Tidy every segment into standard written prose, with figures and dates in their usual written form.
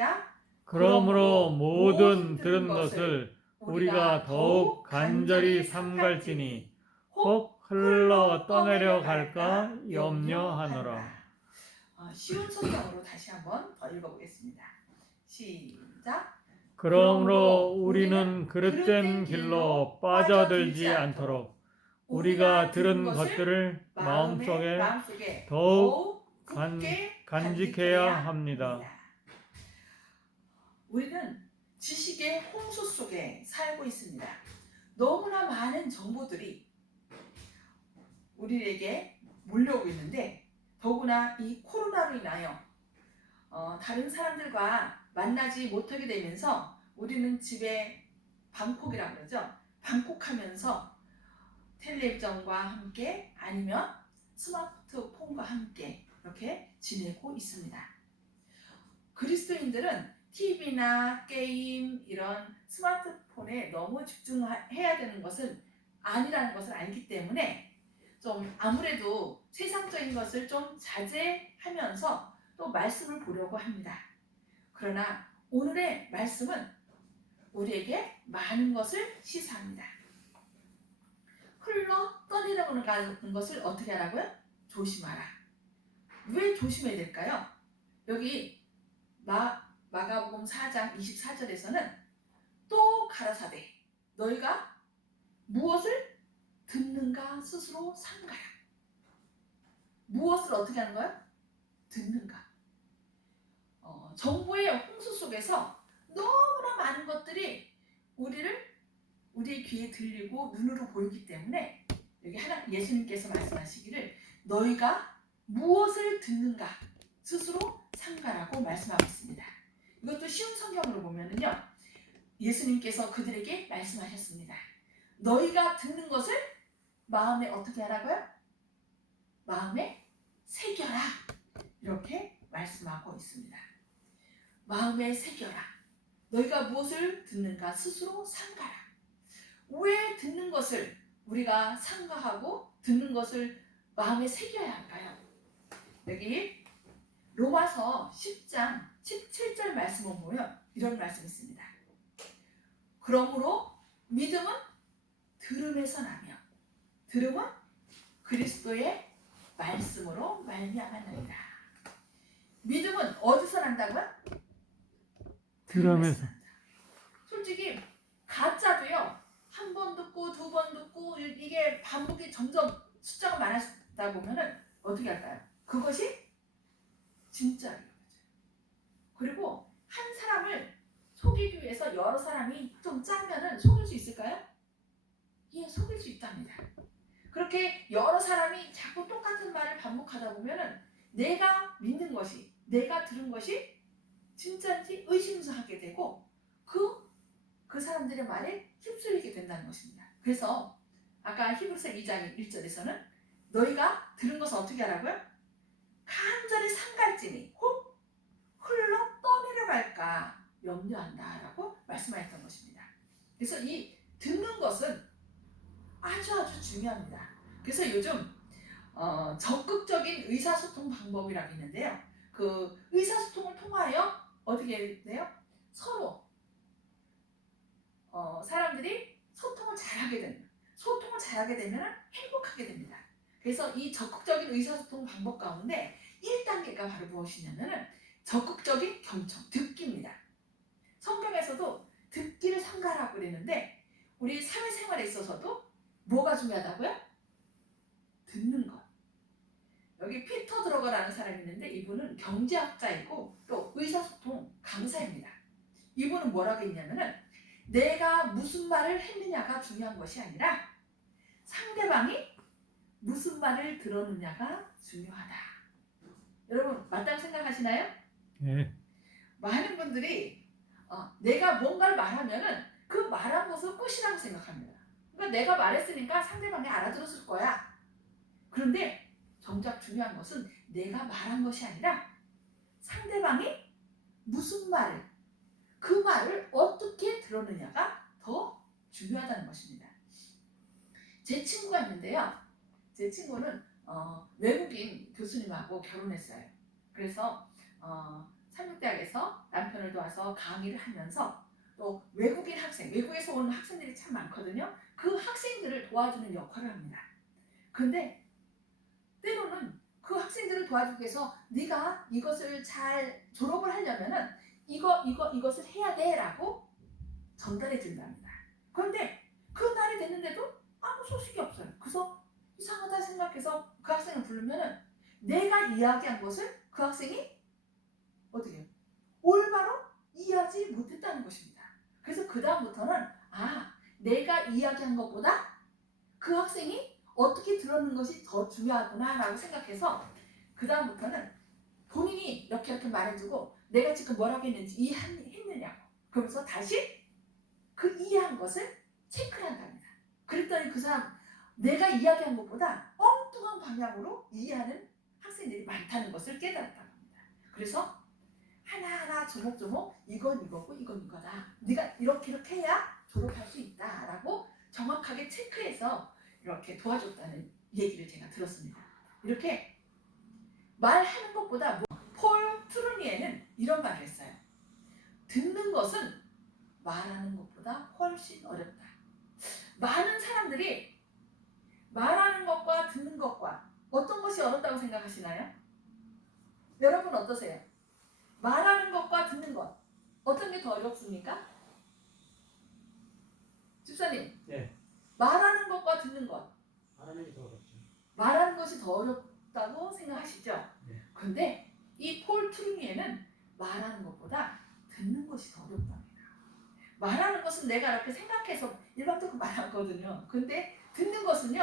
시작. 그러므로 모든 들은 것을 우리가 더욱 간절히 삼갈지니 혹 흘러 떠내려 갈까 염려하노라. 쉬운 성경으로 다시 한번 더 읽어보겠습니다. 시작. 그러므로 우리는 그릇된 길로 빠져들지 않도록 우리가 들은 것들을 마음속에 더욱 간직해야 합니다. 우리는 지식의 홍수 속에 살고 있습니다. 너무나 많은 정보들이 우리에게 몰려오고 있는데, 더구나 이 코로나로 인하여 다른 사람들과 만나지 못하게 되면서 우리는 집에 방콕이라고 그러죠. 방콕하면서 텔레비전과 함께 아니면 스마트폰과 함께 이렇게 지내고 있습니다. 그리스도인들은 TV나 게임 이런 스마트폰에 너무 집중해야 되는 것은 아니라는 것을 알기 때문에 좀 아무래도 세상적인 것을 좀 자제하면서 또 말씀을 보려고 합니다. 그러나 오늘의 말씀은 우리에게 많은 것을 시사합니다. 흘러 떠내려가는 것을 어떻게 하라고요? 조심하라. 왜 조심해야 될까요? 여기 마가복음 4장 24절에서는 또 가라사대 너희가 무엇을 듣는가 스스로 삼가라. 무엇을 어떻게 하는 거야? 듣는가. 정보의 홍수 속에서 너무나 많은 것들이 우리의 귀에 들리고 눈으로 보이기 때문에 여기 예수님께서 말씀하시기를 너희가 무엇을 듣는가 스스로 삼가라고 말씀하고 있습니다. 이것도 쉬운 성경으로 보면은요, 예수님께서 그들에게 말씀하셨습니다. 너희가 듣는 것을 마음에 어떻게 하라고요? 마음에 새겨라. 이렇게 말씀하고 있습니다. 마음에 새겨라. 너희가 무엇을 듣는가 스스로 삼가라. 왜 듣는 것을 우리가 삼가하고 듣는 것을 마음에 새겨야 할까요? 여기 로마서 10장 17절 말씀을 보면 이런 말씀이 있습니다. 그러므로 믿음은 들음에서 나며 들음은 그리스도의 말씀으로 말미암았느니라. 믿음은 어디서 난다고요? 들음에서. 솔직히 가짜도요, 한 번 듣고 두 번 듣고 이게 반복이 점점 숫자가 많아지다 보면은 어떻게 할까요? 그것이 진짜예요. 그리고 한 사람을 속이기 위해서 여러 사람이 좀 짜면은 속일 수 있을까요? 예, 속일 수 있답니다. 그렇게 여러 사람이 자꾸 똑같은 말을 반복하다 보면은 내가 믿는 것이, 내가 들은 것이 진짜인지 의심스럽게 되고 그 사람들의 말에 휩쓸리게 된다는 것입니다. 그래서 아까 히브리서 2장 1절에서는 너희가 들은 것을 어떻게 하라고요? 간절히 삼갈지니 혹 흘러 떠내려갈까 염려한다라고 말씀하셨던 것입니다. 그래서 이 듣는 것은 아주 중요합니다. 그래서 요즘 적극적인 의사소통 방법이라고 있는데요. 그 의사소통을 통하여 어떻게 돼요? 서로 사람들이 소통을 잘하게 되면 행복하게 됩니다. 그래서 이 적극적인 의사소통 방법 가운데 1단계가 바로 무엇이냐면 적극적인 경청, 듣기입니다. 성경에서도 듣기를 삼가라고 그랬는데 우리 사회생활에 있어서도 뭐가 중요하다고요? 듣는 것. 여기 피터 드러거라는 사람이 있는데 이분은 경제학자이고 또 의사소통 강사입니다. 이분은 뭐라고 했냐면은 내가 무슨 말을 했느냐가 중요한 것이 아니라 상대방이 무슨 말을 들었느냐가 중요하다. 여러분 맞다고 생각하시나요? 예. 많은 분들이 내가 뭔가를 말하면은 그 말한 것을 끝이라고 생각합니다. 그러니까 내가 말했으니까 상대방이 알아들었을 거야. 그런데 정작 중요한 것은 내가 말한 것이 아니라 상대방이 무슨 말을, 그 말을 어떻게 들었느냐가 더 중요하다는 것입니다. 제 친구가 있는데요. 제 친구는 외국인 교수님하고 결혼했어요. 그래서 삼육대학에서 남편을 도와서 강의를 하면서 또 외국인 학생, 외국에서 오는 학생들이 참 많거든요. 그 학생들을 도와주는 역할을 합니다. 근데 때로는 그 학생들을 도와주기 위해서 네가 이것을 잘 졸업을 하려면은 이것을 해야 돼 라고 전달해 준답니다. 그런데 그 날이 됐는데도 아무 소식이 없어요. 그래서 이상하다 생각해서 그 학생을 부르면은 내가 이야기한 것을 그 학생이 어떻게 해요? 올바로 이해하지 못했다는 것입니다. 그래서 그 다음부터는 내가 이야기한 것보다 그 학생이 어떻게 들었는 것이 더 중요하구나 라고 생각해서 그 다음부터는 본인이 이렇게 말해주고 내가 지금 뭐라고 했는지 이해했느냐고 그러면서 다시 그 이해한 것을 체크를 한답니다. 그랬더니 그 사람 내가 이야기한 것보다 엉뚱한 방향으로 이해하는 학생들이 많다는 것을 깨달았다고 합니다. 그래서 하나하나 조목조목 이건 이거고 이건 이거다. 네가 이렇게 해야 졸업할 수 있다라고 정확하게 체크해서 이렇게 도와줬다는 얘기를 제가 들었습니다. 이렇게 말하는 것보다 폴 트루니에는 이런 말을 했어요. 듣는 것은 말하는 것보다 훨씬 어렵다. 많은 사람들이 말하는 것과 듣는 것과 어떤 것이 어렵다고 생각하시나요? 여러분 어떠세요? 말하는 것과 듣는 것 어떤 게 더 어렵습니까? 집사님. 네. 말하는 것과 듣는 것 말하는 게 더 어렵죠. 말하는 것이 더 어렵다고 생각하시죠? 네. 그런데 이 폴 트루니에는 말하는 것보다 듣는 것이 더 어렵답니다. 말하는 것은 내가 이렇게 생각해서 일방적으로 말하거든요. 근데 듣는 것은요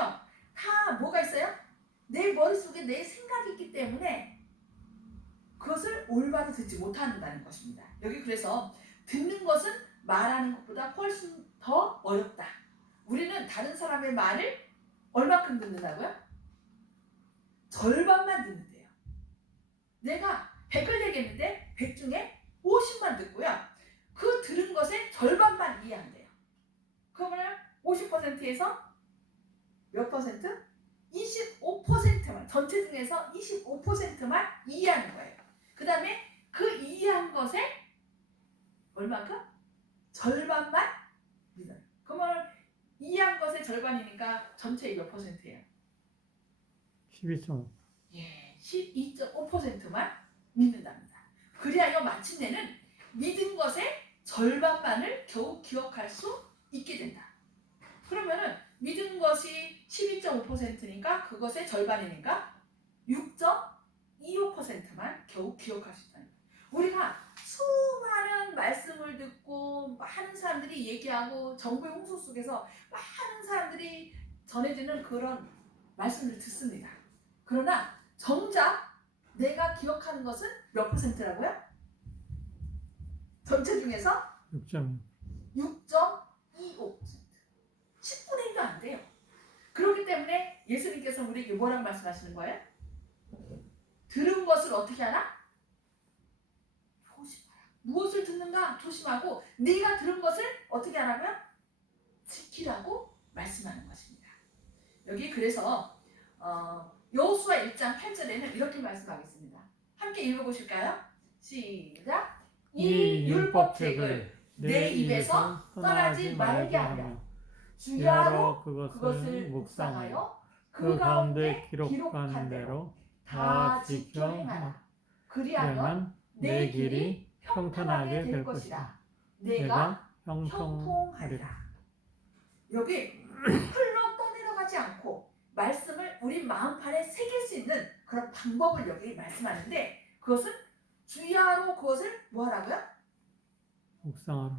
다 뭐가 있어요? 내 머릿속에 내 생각이 있기 때문에 그것을 올바로 듣지 못한다는 것입니다. 여기 그래서 듣는 것은 말하는 것보다 훨씬 더 어렵다. 우리는 다른 사람의 말을 얼마큼 듣는다고요? 절반만 듣는데요. 내가 100을 얘기했는데 100 중에 50만 듣고요. 그 들은 것의 절반만 이해한대요. 그러면 50%에서 몇 퍼센트? 25%만 전체 중에서 25%만 이해하는 거예요. 그 다음에 그 이해한 것의 얼마큼? 절반만 믿어요. 그러면 이해한 것의 절반이니까 전체의 몇 퍼센트예요? 12.5. 예, 12.5%만 믿는답니다. 그리하여 마침내는 믿은 것의 절반만을 겨우 기억할 수 있게 된다. 그러면은 믿은 것이 12.5%니까 그것의 절반이니까 6.25%만 겨우 기억할 수 있다. 우리가 수많은 말씀을 듣고 많은 사람들이 얘기하고 정보의 홍수 속에서 많은 사람들이 전해지는 그런 말씀을 듣습니다. 그러나 정작 내가 기억하는 것은 몇 퍼센트라고요? 전체 중에서 6.25%. 10분의 1도 안 돼요. 그렇기 때문에 예수님께서 우리에게 뭐라고 말씀하시는 거예요? 들은 것을 어떻게 하라? 조심하라. 무엇을 듣는가? 조심하고 네가 들은 것을 어떻게 하라고요? 지키라고 말씀하는 것입니다. 여기 그래서 여호수아 1장 8절에는 이렇게 말씀하겠습니다. 함께 읽어보실까요? 시작. 이 율법책을 내 입에서 떠나지 말게 하며 주야로 그것을 묵상하여 그 가운데 기록한 대로 다 지켜 행하라. 그리하면 내 길이 평탄하게 될 것이라. 내가 형통하리라. 여기 흘러 떠내려가지 않고 말씀을 우리 마음판에 새길 수 있는 그런 방법을 여기 말씀하는데 그것은 주야로 그것을 뭐하라고요?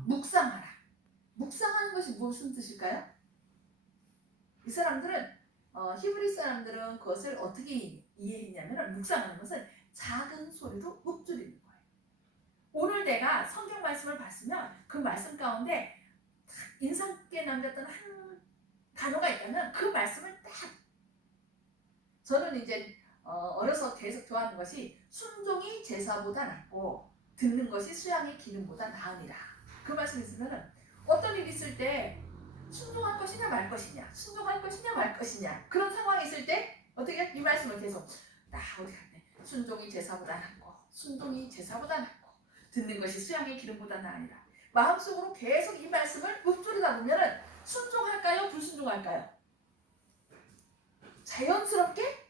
묵상하라. 묵상하는 것이 무슨 뜻일까요? 이 사람들은 히브리 사람들은 그것을 어떻게 이해했냐면 묵상하는 것은 작은 소리로 읊조리는 거예요. 오늘 내가 성경 말씀을 봤으면 그 말씀 가운데 인상 깊게 남겼던 한 단어가 있다면 그 말씀을 딱 저는 이제 어려서 계속 좋아하는 것이 순종이 제사보다 낫고 듣는 것이 수양의 기름보다 나으니라. 그 말씀이 있으면 어떤 일이 있을 때 순종할 것이냐 말 것이냐 순종할 것이냐 말 것이냐 그런 상황이 있을 때 어떻게 이 말씀을 계속 나 어디 갔네 순종이 제사보다 낫고 순종이 제사보다 낫고 듣는 것이 수양의 기름보다 나으니라. 마음속으로 계속 이 말씀을 읊조리다 보면은 순종할까요? 불순종할까요? 자연스럽게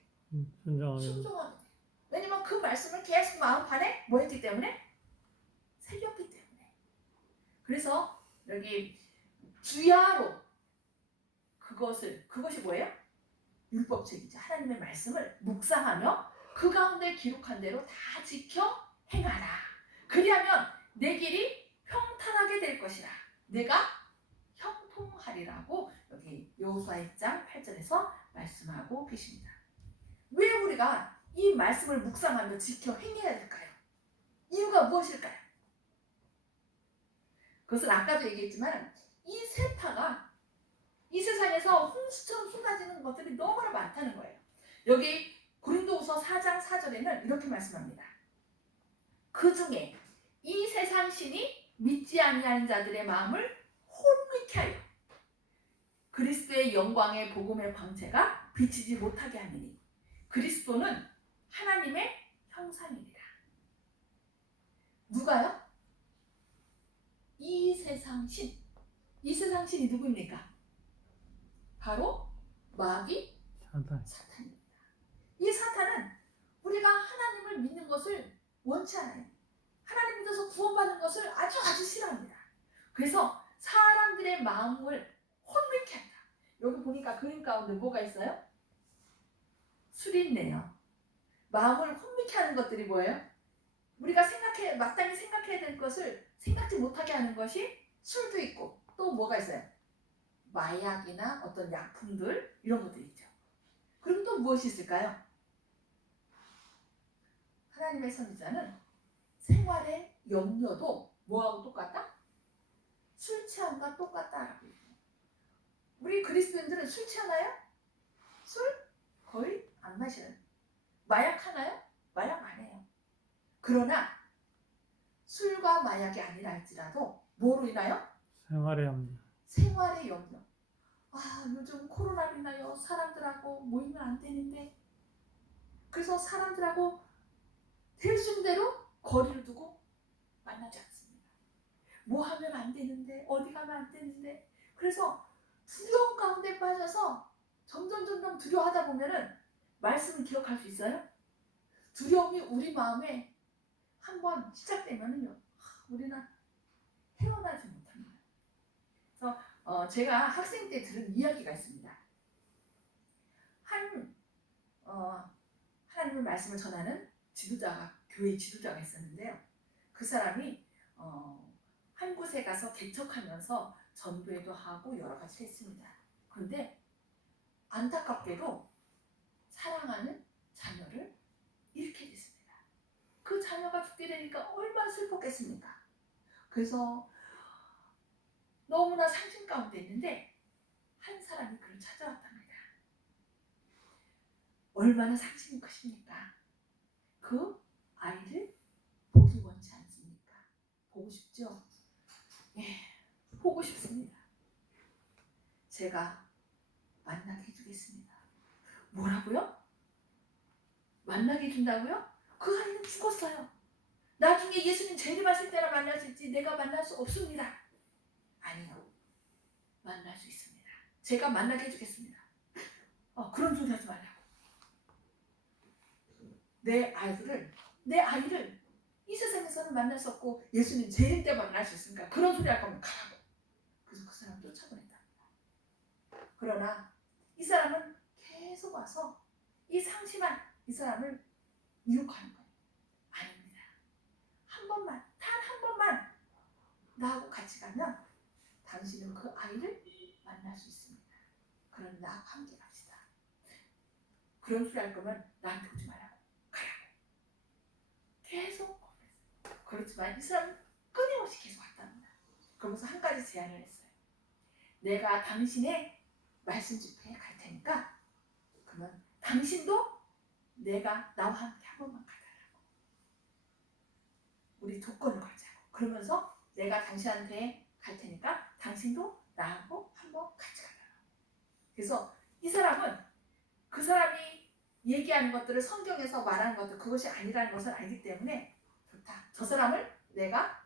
순종하면 순종하게 돼요. 왜냐면 그 말씀을 계속 마음판에 뭐했기 때문에? 새겼기 때문에. 그래서 여기 주야로 그것이 뭐예요? 율법책이죠. 하나님의 말씀을 묵상하며 그 가운데 기록한 대로 다 지켜 행하라. 그리하면 내 길이 평탄하게 될 것이라. 내가 형통하리라고 여기 여호수아 1장 8절에서 말씀하고 계십니다. 왜 우리가 이 말씀을 묵상하며 지켜 행해야 될까요? 이유가 무엇일까요? 그것은 아까도 얘기했지만 이 세파가 이 세상에서 홍수처럼 쏟아지는 것들이 너무나 많다는 거예요. 여기 고린도후서 4장 4절에는 이렇게 말씀합니다. 그 중에 이 세상 신이 믿지 아니하는 자들의 마음을 혼미케 하여 그리스도의 영광의 복음의 광채가 비치지 못하게 하느니 그리스도는 하나님의 형상이니라. 누가요? 이 세상 신. 이 세상 신이 누구입니까? 바로 마귀 사탄입니다. 이 사탄은 우리가 하나님을 믿는 것을 원치 않아요. 하나님 믿어서 구원받는 것을 아주 싫어합니다. 그래서 사람들의 마음을 혼미케 한다. 여기 보니까 그림 가운데 뭐가 있어요? 술이 있네요. 마음을 혼미케 하는 것들이 뭐예요? 우리가 마땅히 생각해야 될 것을 생각지 못하게 하는 것이 술도 있고 또 뭐가 있어요? 마약이나 어떤 약품들 이런 것들이 있죠. 그리고 또 무엇이 있을까요? 하나님의 선지자는 생활의 염려도 뭐하고 똑같다? 술 취함과 똑같다라고 얘기해요. 우리 그리스도인들은 술 취하나요? 술 거의 안 마셔요. 마약 하나요? 마약 안 해요. 그러나 술과 마약이 아니라 할지라도 뭐로 인하여? 생활의 염려. 생활의 염려. 아, 요즘 코로나로 인하여 사람들하고 모이면 안 되는데 그래서 사람들하고 될 수 있는 대로 거리를 두고 만나지 않습니다. 뭐 하면 안 되는데 어디 가면 안 되는데 그래서 두려움 가운데 빠져서 점점 두려워하다 보면은 말씀을 기억할 수 있어요? 두려움이 우리 마음에 한번 시작되면은요, 우리는 헤어나지 못합니다. 그래서 제가 학생 때 들은 이야기가 있습니다. 하나님의 말씀을 전하는 교회 지도자가 있었는데요. 그 사람이 한 곳에 가서 개척하면서 전도회도 하고 여러 가지 했습니다. 그런데 안타깝게도 사랑하는 자녀를 잃게 됐습니다. 그 자녀가 죽게 되니까 얼마나 슬펐겠습니까? 그래서 너무나 상심 가운데 있는데 한 사람이 그를 찾아왔답니다. 얼마나 상심이 크십니까? 그 아이를 보기 원치 않습니까? 보고 싶죠? 예, 보고 싶습니다. 제가 만나게 해주겠습니다. 뭐라고요? 만나게 해준다고요? 그 아이는 죽었어요. 나중에 예수님 재림하실 때나 만날 수 있지 내가 만날 수 없습니다. 아니요. 만날 수 있습니다. 제가 만나게 해주겠습니다. 그런 소리 하지 말라고. 내 아이를 이 세상에서는 만날 수 없고 예수님 재림 때 만날 수 있으니까 그런 소리 할 거면 가라고. 그래서 그 사람 쫓아보냈답니다. 그러나 이 사람은 계속 와서 이 상심한 이 사람을 유혹하는 거예요. 아닙니다. 단 한 번만 나하고 같이 가면 당신은 그 아이를 만날 수 있습니다. 그럼 나하고 함께 갑시다. 그런 소리 할 거면 나한테 오지 말라고. 가라고. 계속 그렇지만 이 사람은 끊임없이 계속 왔답니다. 그러면서 한 가지 제안을 했어요. 내가 당신의 말씀 집회에 갈 테니까 그러면 당신도 나와 함께 한 번만 가달라고. 우리 조건을 걸자고. 그러면서 내가 당신한테 갈 테니까 당신도 나하고 한 번 같이 가달라고. 그래서 이 사람은 그 사람이 얘기하는 것들을 성경에서 말하는 것들 그것이 아니라는 것을 알기 때문에 좋다. 저 사람을 내가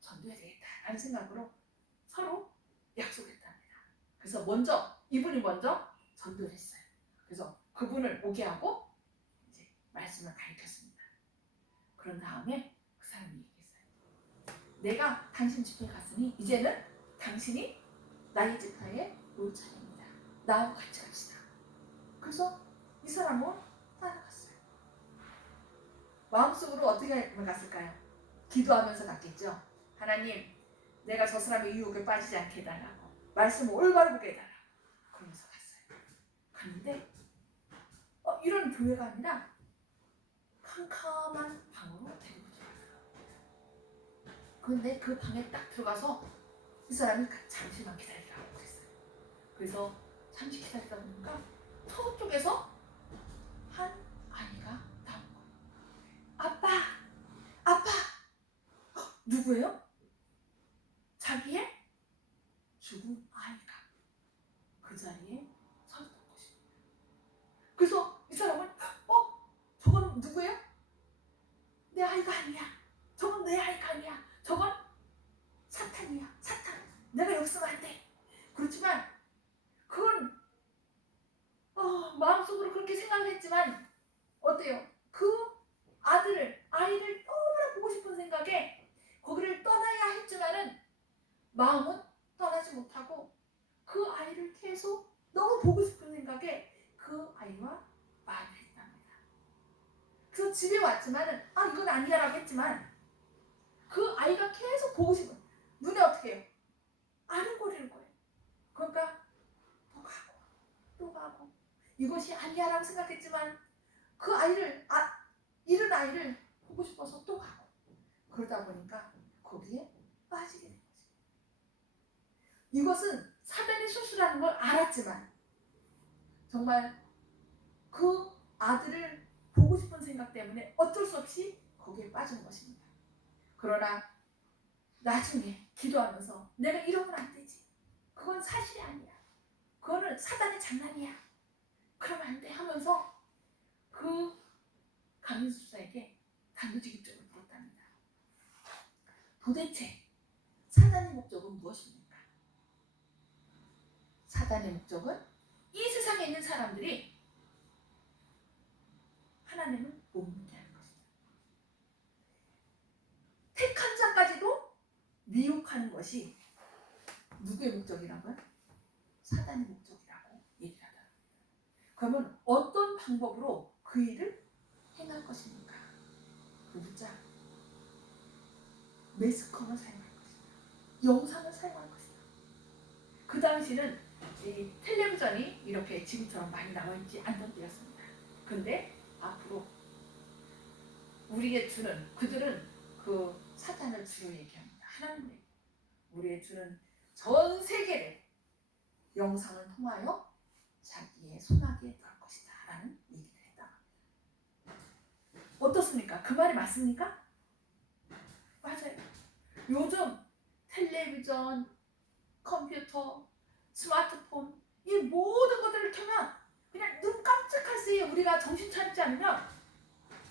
전도해야 되겠다라는 생각으로 서로 약속했답니다. 그래서 이분이 먼저 전도를 했어요. 그래서 그분을 오게 하고 이제 말씀을 가르쳤습니다. 그런 다음에 그 사람이 얘기했어요. 내가 당신 집회에 갔으니 이제는 당신이 나의 집회에 올 차례입니다. 나하고 같이 갑시다. 그래서 이 사람은 따라갔어요. 마음속으로 어떻게 갔을까요? 기도하면서 갔겠죠. 하나님, 내가 저 사람의 유혹에 빠지지 않게 해달라고, 말씀을 올바로 보게 해달라고, 그러면서 갔어요. 갔는데 이런 교회가 아니라 캄캄한 방으로 데리고 들어가요. 그런데 그 방에 딱 들어가서 이 사람이 잠시만 기다리라고 그랬어요. 그래서 잠시 기다리다 보니까 저쪽에서 한 아이가 나온 거예요. 아빠! 아빠! 누구예요? 자기의 죽은 아이가 그 자리에 서 있던 것입니다. 그래서 이 사람은 저건 누구예요? 내 아이가 아니야. 저건 내 아이가 아니야. 저건 사탄이야. 사탄. 내가 여기 있으면 안 돼. 그렇지만 그건 마음속으로 그렇게 생각을 했지만 어때요? 그 아이를 너무나 보고 싶은 생각에 거기를 떠나야 했지만은 마음은 떠나지 못하고 그 아이를 계속 너무 보고 싶은 생각에 그 아이와 말을 했답니다. 그래서 집에 왔지만은 이건 아니야라고 했지만 그 아이가 계속 보고 싶은 눈에 어떻게 해요? 아른거리는 거예요. 그러니까 또 가고 또 가고 이것이 아니야라고 생각했지만 그 아이를 잃은 아이를 보고 싶어서 또 가고 그러다 보니까 거기에 빠지게 된 거죠. 이것은 사단의 술수라는 걸 알았지만 정말 그 아들을 보고 싶은 생각 때문에 어쩔 수 없이 거기에 빠진 것입니다. 그러나 나중에 기도하면서 내가 이러면 안 되지. 그건 사실이 아니야. 그거는 사단의 장난이야. 그러면 안 돼 하면서 그 강인수사에게 단도직입적으로 물었답니다. 도대체 사단의 목적은 무엇입니까? 사단의 목적은 이 세상에 있는 사람들이 하나님을 못 믿게 하는 것입니다. 택한 자까지도 미혹하는 것이 누구의 목적이라고요? 사단의 목적이라고 얘기를 하더라고요. 그러면 어떤 방법으로 그 일을 행할 것입니까? 그러자 매스컴을 사용할 것이다. 영상을 사용할 것이다. 그 당시는 이 텔레비전이 이렇게 지금처럼 많이 나와 있지 않던 때였습니다. 근데 앞으로 우리의 주는 그들은 그 사탄을 주로 얘기합니다. 하나님을 우리의 주는 전 세계를 영상을 통하여 자기의 손아귀에 넣을 것이다 라는 얘기를 했다. 어떻습니까? 그 말이 맞습니까? 맞아요. 요즘 텔레비전, 컴퓨터, 스마트폰 이 모든 것들을 켜면 그냥 눈 깜짝할 새에 우리가 정신 차리지 않으면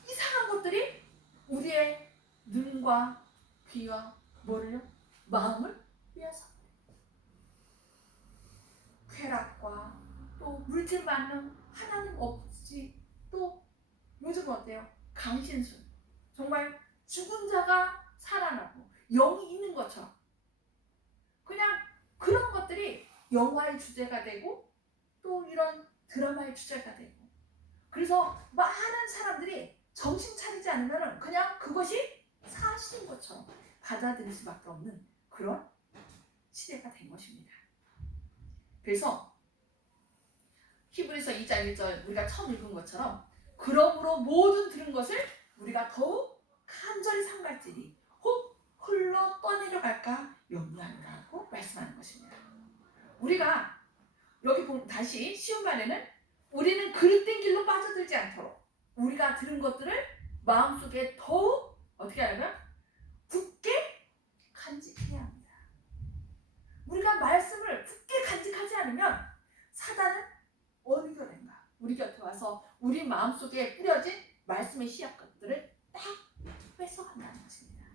이상한 것들이 우리의 눈과 귀와 뭐를요? 마음을 빼앗아. 쾌락과 또 물질 만능 하나님 없이 또 요즘 어때요? 강신술 정말 죽은 자가 살아나고 영이 있는 것처럼 그냥 그런 것들이 영화의 주제가 되고 또 이런 드라마의 주제가 되고 그래서 많은 사람들이 정신 차리지 않으면 그냥 그것이 사실인 것처럼 받아들일 수밖에 없는 그런 시대가 된 것입니다. 그래서 히브리서 2장 1절 우리가 처음 읽은 것처럼 그러므로 모든 들은 것을 우리가 더욱 간절히 삼갈지니 혹 흘러 떠내려갈까 염려하느라고 말씀하는 것입니다. 우리가 여기 보면 다시 쉬운 말에는 우리는 그릇된 길로 빠져들지 않도록 우리가 들은 것들을 마음속에 더욱 어떻게 하냐면 굳게 간직해야 합니다. 우리가 말씀을 굳게 간직하지 않으면 사단은 어느 결인가 우리 곁에 와서 우리 마음속에 뿌려진 말씀의 씨앗 것들을 딱 뺏어간다는 것입니다.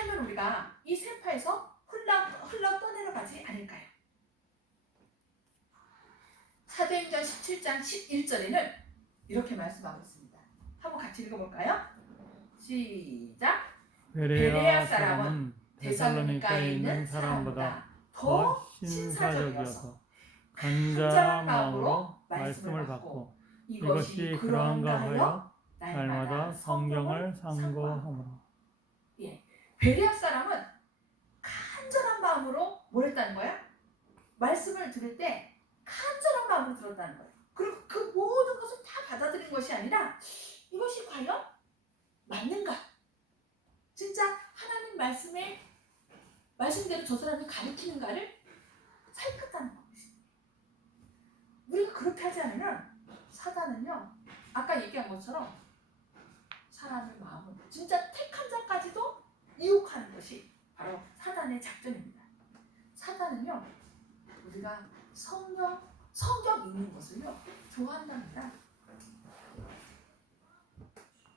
하면 우리가 이 세파에서 흘러 떠내려가지 않을까요? 사도행전 17장 11절에는 이렇게 말씀하고 있습니다. 한번 같이 읽어볼까요? 시작. 베레아 사람은 데살로니가에 있는 사람보다 더 신사적이어서 간절한 마음으로 말씀을 받고 이것이 그러한가 하여 날마다 성경을 상고하므로. 예, 베레아 사람은 간절한 마음으로 뭘 했다는 거야? 말씀을 들을 때 간절한 마음으로 들었다는 거예요. 그리고 그 모든 것을 다 받아들인 것이 아니라 이것이 과연 맞는가? 진짜 하나님 말씀대로 저 사람이 가르치는가를 살폈다는 것입니다. 우리가 그렇게 하지 않으면 사단은요, 아까 얘기한 것처럼 사람의 마음을 진짜 택한 자까지도 유혹하는 것이 바로 사단의 작전입니다. 사단은요, 우리가 성경 읽는 것을요 좋아한답니다.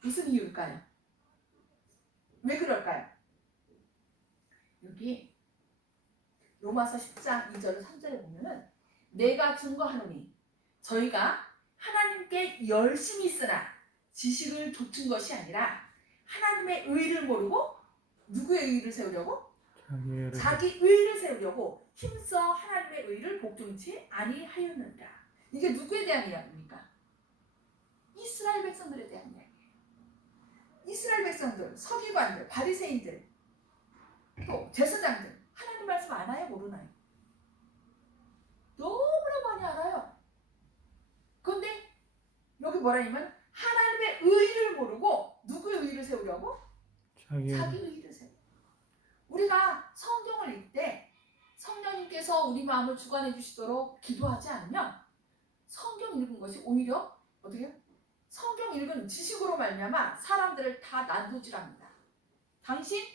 무슨 이유일까요? 왜 그럴까요? 여기 로마서 10장 2절 3절에 보면은 내가 증거하노니 저희가 하나님께 열심히 쓰나 지식을 좇은 것이 아니라 하나님의 의를 모르고 누구의 의를 세우려고? 자기 의를 세우려고 힘써 하나님의 의를 복종치 아니하였느니라. 이게 누구에 대한 이야기입니까? 이스라엘 백성들에 대한 이야기예요. 이스라엘 백성들, 서기관들, 바리새인들, 또 제사장들 하나님 말씀 아나요? 모르나요? 너무나 많이 알아요. 그런데 여기 뭐라냐면 하나님의 의를 모르고 누구의 의를 세우려고? 자기 의를 세우려고. 우리가 성경을 읽을 때 성령님께서 우리 마음을 주관해 주시도록 기도하지 않으면 성경 읽은 것이 오히려 어떻게 해요? 성경 읽은 지식으로 말미암아 사람들을 다 난도질합니다. 당신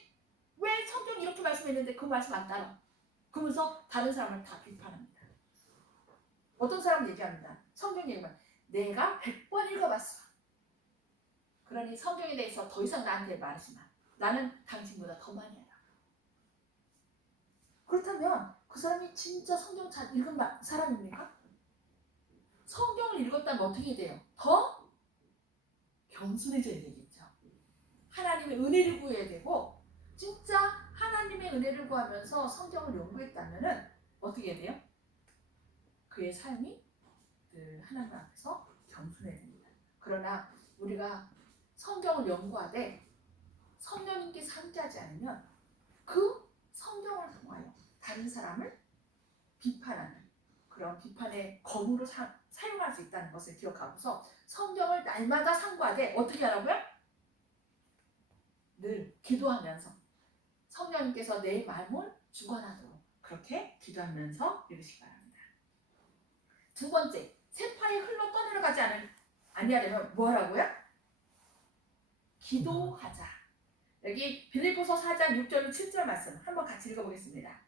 왜 성경 이렇게 말씀했는데 그 말씀 안 따라? 그러면서 다른 사람을 다 비판합니다. 어떤 사람은 얘기합니다. 성경 얘기만 내가 100번 읽어봤어. 그러니 성경에 대해서 더 이상 나한테 말하지 마. 나는 당신보다 더 많이 알아. 그렇다면 그 사람이 진짜 성경 잘 읽은 사람입니까? 성경을 읽었다면 어떻게 돼요? 더 겸손해져야 되겠죠. 하나님의 은혜를 구해야 되고 진짜 하나님의 은혜를 구하면서 성경을 연구했다면 어떻게 돼요? 그의 삶이 늘 하나님 앞에서 겸손해야 됩니다. 그러나 우리가 성경을 연구하되 성령님께서 함께하지 않으면 그 성경을 통하여 다른 사람을 비판하는 그런 비판의 검으로 사용할 수 있다는 것을 기억하고서 성경을 날마다 상고하되 어떻게 하라고요? 늘 기도하면서 성령님께서 내 마음을 주관하도록 그렇게 기도하면서 읽으시기 바랍니다. 두 번째, 세파에 흘러 떠내려가지 아니하려면 뭐 하라고요? 기도하자. 여기 빌립보서 4장 6절 7절 말씀 한번 같이 읽어보겠습니다.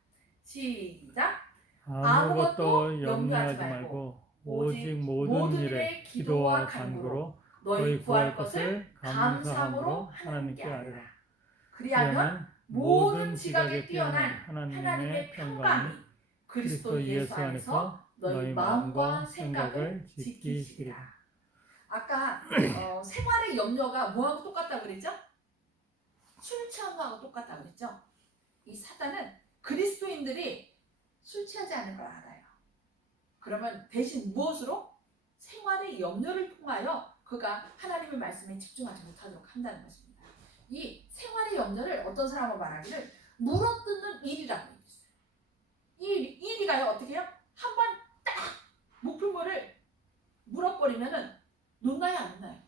시작. 아무것도 염려하지 말고 오직 모든 일에 기도와 간구로 너희 구할 것을 감사함으로 하나님께 아뢰라. 그리하면 모든 지각에 뛰어난 하나님의 평강이 그리스도 예수 안에서 너희 마음과 생각을 지키시리라. 아까 생활의 염려가 뭐하고 똑같다고 그랬죠? 술 취한 거하고 똑같다고 그랬죠? 이 사단은 그리스도인들이 술 취하지 않은 걸 알아요. 그러면 대신 무엇으로? 생활의 염려를 통하여 그가 하나님의 말씀에 집중하지 못하도록 한다는 것입니다. 이 생활의 염려를 어떤 사람으로 말하기를 물어뜯는 일이라고 얘기했어요. 이 일이가요 어떻게 해요? 한번 딱 목표물을 물어버리면은 놓나요 안 놓나요?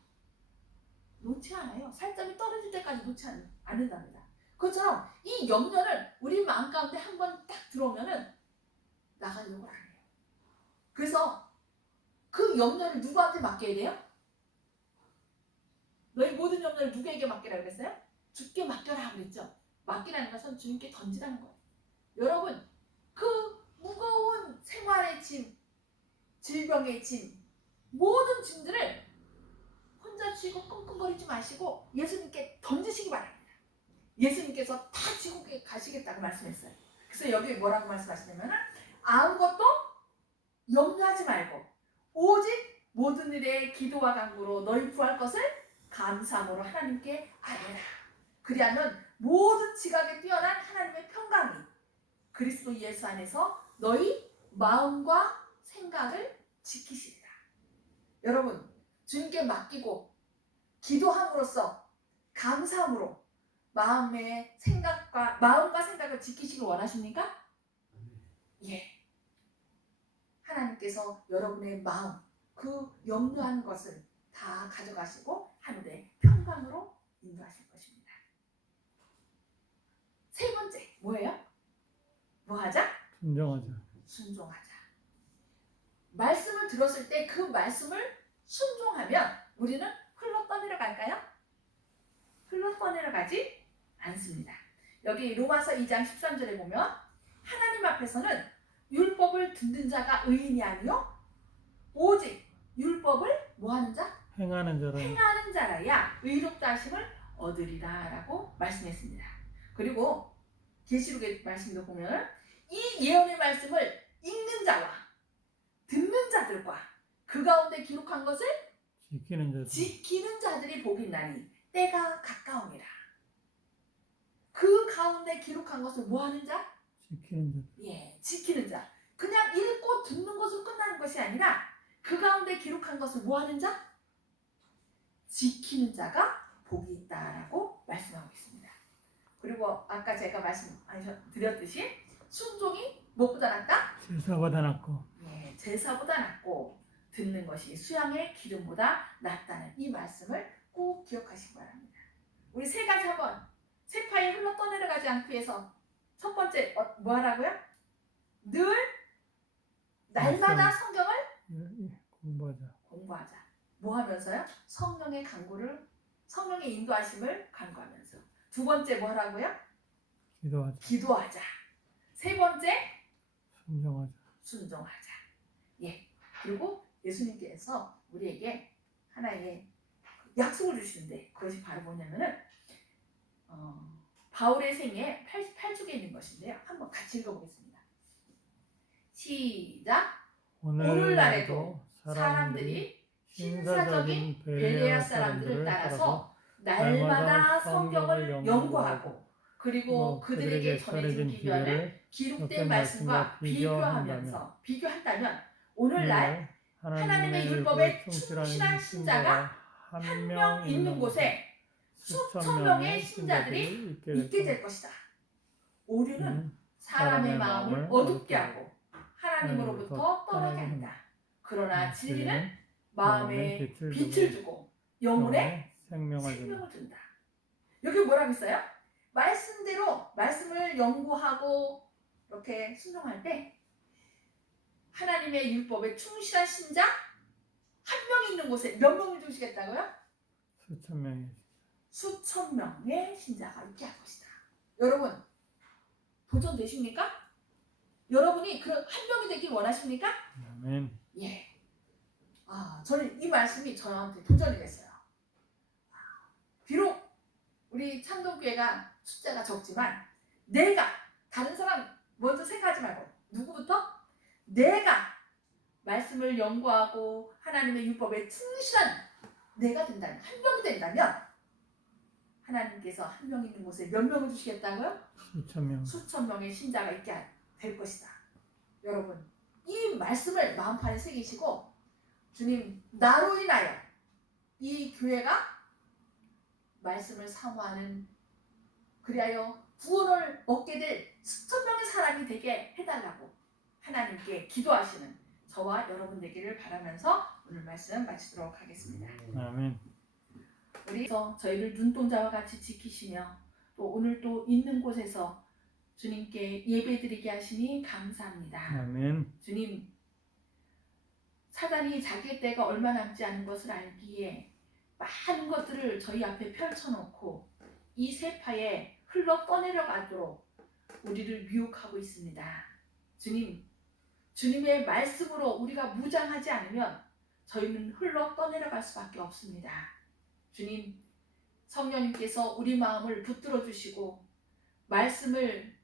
놓지 않아요. 살점이 떨어질 때까지 놓지 않는답니다. 그것처럼 이 염려를 우리 마음 가운데 한번 딱 들어오면은 나가려고 안 해요. 그래서 그 염려를 누구한테 맡겨야 돼요? 너희 모든 염려를 누구에게 맡기라 그랬어요? 주께 맡겨라 그랬죠. 맡기라는 것은 주님께 던지라는 거예요. 여러분 그 무거운 생활의 짐, 질병의 짐, 모든 짐들을 혼자 쥐고 끙끙거리지 마시고 예수님께 던지시기 바랍니다. 예수님께서 다 지고 가시겠다고 말씀했어요. 그래서 여기 뭐라고 말씀하시냐면 아무것도 염려하지 말고 오직 모든 일에 기도와 간구로 너희 구할 것을 감사함으로 하나님께 아뢰라. 그리하면 모든 지각에 뛰어난 하나님의 평강이 그리스도 예수 안에서 너희 마음과 생각을 지키시리라. 여러분, 주님께 맡기고 기도함으로써 감사함으로 마음과 생각을 지키시길 원하십니까? 예. 하나님께서 여러분의 마음, 그 염려하는 것을 다 가져가시고 하늘의 평강으로 인도하실 것입니다. 세 번째, 뭐예요? 뭐 하자? 순종하자. 순종하자. 말씀을 들었을 때 그 말씀을 순종하면 우리는 흘러 떠내려 갈까요? 흘러 떠내려 가지 않습니다. 여기 로마서 2장 13절에 보면 하나님 앞에서는 율법을 듣는 자가 의인이 아니요 오직 율법을 뭐하는 자? 행하는 자라야 의롭다 하심을 얻으리라 라고 말씀했습니다. 그리고 계시록의 말씀도 보면 이 예언의 말씀을 읽는 자와 듣는 자들과 그 가운데 기록한 것을 지키는 자들이 복이 있나니 때가 가까우니라. 그 가운데 기록한 것을 뭐하는 자? 지키는 자. 그냥 읽고 듣는 것으로 끝나는 것이 아니라 그 가운데 기록한 것을 뭐하는 자? 지키는 자가 복이 있다라고 말씀하고 있습니다. 그리고 아까 제가 말씀드렸듯이 순종이 무엇보다 낫다? 제사보다 낫고. 제사보다 낫고 듣는 것이 수양의 기름보다 낫다는 이 말씀을 꼭 기억하시기 바랍니다. 우리 세 가지 한번 세파에 흘러 떠내려가지 않기 위해서 첫 번째 뭐 하라고요? 늘 날마다 성경을 공부하자. 뭐 하면서요? 성령의 인도하심을 간구하면서. 두 번째 뭐 하라고요? 기도하자. 세 번째 순종하자. 예. 그리고 예수님께서 우리에게 하나의 약속을 주시는데 그것이 바로 뭐냐면은 바울의 생애 88쪽에 있는 것인데요. 한번 같이 읽어보겠습니다. 시작. 오늘날에도 사람들이 신사적인 베레아 사람들을 따라서 날마다 성경을 연구하고 그리고 그들에게 전해진 비결을 기록된 말씀과 비교한다면 오늘날 하나님의 율법에 충실한 신자가 한 명 있는 곳에 수천 명의 신자들이 있게 될 것이다. 오류는 사람의 마음을 어둡게 하고 하나님으로부터 떠나게 한다. 그러나 진리는 마음에 빛을 주고 영혼에 생명을 준다. 여기 뭐라고 있어요? 말씀대로 말씀을 연구하고 이렇게 순종할 때 하나님의 율법에 충실한 신자 한 명 있는 곳에 몇 명을 주시겠다고요? 수천 명의 신자가 있게 할 것이다. 여러분 도전되십니까? 여러분이 그 한 명이 되길 원하십니까? 아멘. 예. 저는 이 말씀이 저한테 도전이 됐어요. 비록 우리 창동교회가 숫자가 적지만 내가 다른 사람 먼저 생각하지 말고 누구부터? 내가 말씀을 연구하고 하나님의 율법에 충실한 내가 된다면 한 명이 된다면 하나님께서 한 명 있는 곳에 몇 명을 주시겠다고요? 수천 명의 신자가 있게 될 것이다. 여러분 이 말씀을 마음판에 새기시고 주님 나로 인하여 이 교회가 말씀을 사모하는 그리하여 구원을 얻게 될 수천 명의 사람이 되게 해달라고 하나님께 기도하시는 저와 여러분 되기를 바라면서 오늘 말씀 마치도록 하겠습니다. 아멘. 우리 저희를 눈동자와 같이 지키시며 또 오늘 또 있는 곳에서 주님께 예배드리게 하시니 감사합니다. 아멘. 주님 사단이 자기의 때가 얼마 남지 않은 것을 알기에 많은 것들을 저희 앞에 펼쳐놓고 이 세파에 흘러 떠내려 가도록 우리를 미혹하고 있습니다. 주님, 주님의 말씀으로 우리가 무장하지 않으면 저희는 흘러 떠내려 갈 수밖에 없습니다. 주님, 성령님께서 우리 마음을 붙들어 주시고 말씀을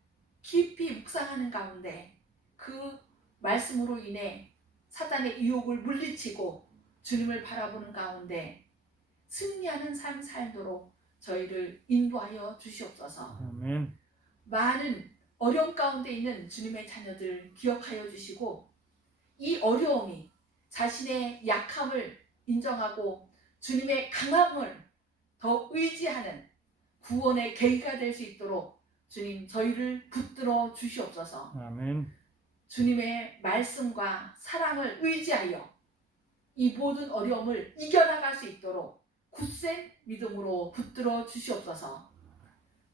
깊이 묵상하는 가운데 그 말씀으로 인해 사단의 유혹을 물리치고 주님을 바라보는 가운데 승리하는 삶 살도록 저희를 인도하여 주시옵소서. 아멘. 많은 어려움 가운데 있는 주님의 자녀들 기억하여 주시고 이 어려움이 자신의 약함을 인정하고 주님의 강함을 더 의지하는 구원의 계기가 될 수 있도록 주님 저희를 붙들어 주시옵소서. 아멘. 주님의 말씀과 사랑을 의지하여 이 모든 어려움을 이겨나갈 수 있도록 굳센 믿음으로 붙들어 주시옵소서.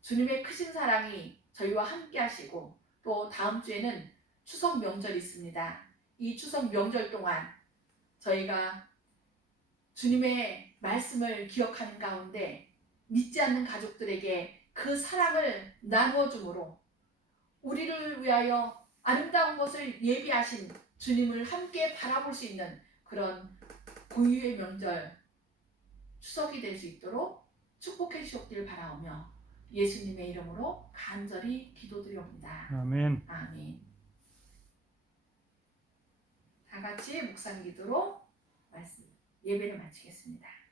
주님의 크신 사랑이 저희와 함께 하시고 또 다음 주에는 추석 명절이 있습니다. 이 추석 명절 동안 저희가 주님의 말씀을 기억하는 가운데 믿지 않는 가족들에게 그 사랑을 나누어 주므로 우리를 위하여 아름다운 것을 예비하신 주님을 함께 바라볼 수 있는 그런 고유의 명절 추석이 될 수 있도록 축복해 주셨길 바라오며 예수님의 이름으로 간절히 기도드리옵니다. 아멘. 아멘. 다 같이 묵상 기도로 말씀 예배를 마치겠습니다.